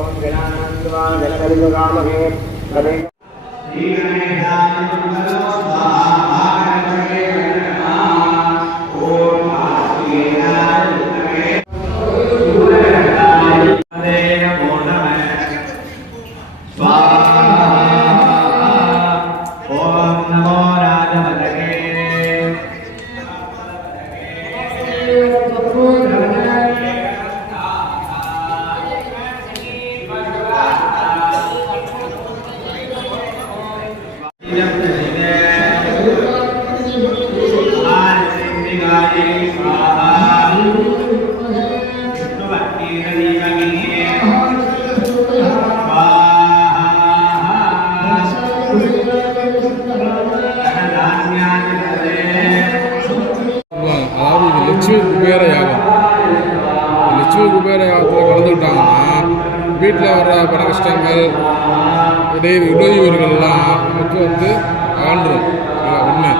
ஓம் ஜனானந்த்வா ஜனகரிகாமகே கவே லட்சுமி குபேர யாகம். லட்சுமி குபேர யாகத்தில் கலந்துக்கிட்டாங்கன்னா வீட்டில் வர்ற பண கஷ்டங்கள் இடையூறுகள்லாம் நமக்கு அகன்றும். ஒன்று.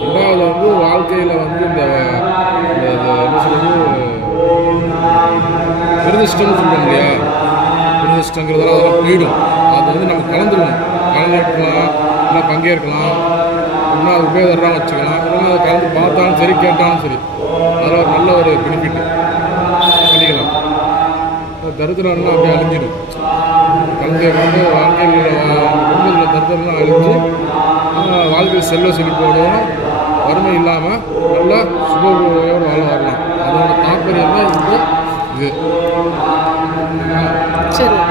ரெண்டாவது வாழ்க்கையில் இந்த என்ன சொல்கிறது துரதிஷ்டம்னு சொல்லுவோம் இல்லையா, துரதிஷ்டங்கிறதெல்லாம் அதெல்லாம் போயிடும். அது நம்ம கலந்துக்கணும். கலந்துக்கலாம், இல்லை பங்கேற்கலாம், இன்னும் அது உபயோகமாக வச்சுக்கலாம். இல்லைன்னா அதை கலந்து பார்த்தாலும் சரி, கேட்டாலும் சரி, அதில் ஒரு நல்ல ஒரு பெனிஃபிட் பண்ணிக்கலாம். தரித்திரம்லாம் அப்படியே அழிஞ்சிடும். வாழ்க்கையில் குடும்பத்தில் தரித்திரம்லாம் அழிஞ்சு வாழ்க்கையில் செல்வ செழிப்போடும் வறுமை இல்லாமல் நல்லா சுபயோடு வரலாம். அதோட தாற்பயம் தான் இது. சரி.